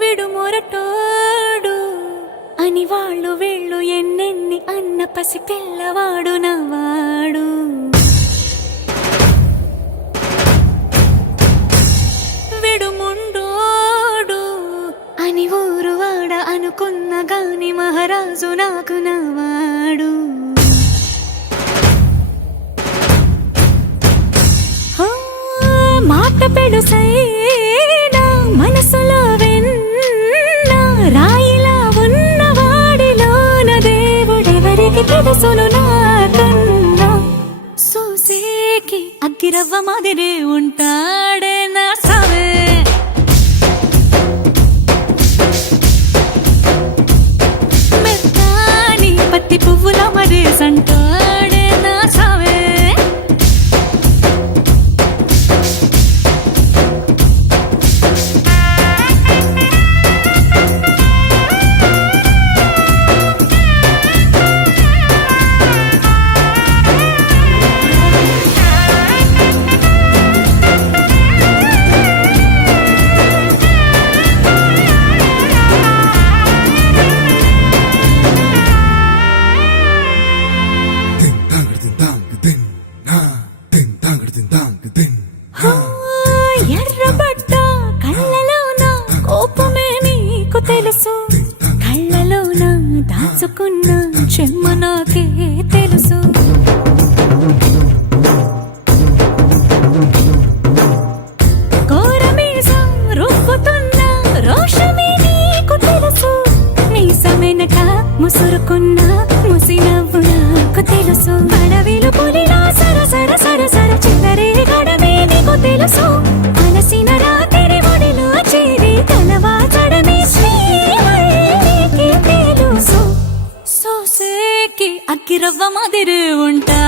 విడుమొరటోడు అని వాళ్ళు వీళ్ళు ఎన్నెన్ని అన్న పసి పిల్లవాడు నవ్వాడు. విడుముండోడు అని ఊరు వాడ అనుకున్న గాని మహారాజు నాకు నవ్వాడు. మాట పెడుసైనా మనసులో వెన్న రాయిలా ఉన్నవాడిలోన దేవుడెవరికి తెలుసును నాకన్నా. సూసేకి అగ్గిరవ్వ మాదిరే ఉంటాడే నా సావే. మెత్తాని పత్తి పువ్వుల మరేసంటాడే నా సావే. ఎర్రబడ్డ కళ్ళలోన కోపమే నీకు తెలుసు, కళ్ళలోన దాచుకున్న చెమ్మ నాకే తెలుసు. కోరమీసం రుబ్బుతున్న రోషమే నీకు తెలుసు, మీసమెనక ముసురుకున్న ముసినవ్వు నాకు తెలుసు. అడవిలు పులిలా సరసర సరసర చిల్లరే గడమే నీకు తెలుసు, అలసిన రాత్రి ఒడిలో చేరి కలవాచడమే శ్రీవల్లికి తెలుసు. సోసేకి అగ్గిరవ్వ మాదిరి ఉంటా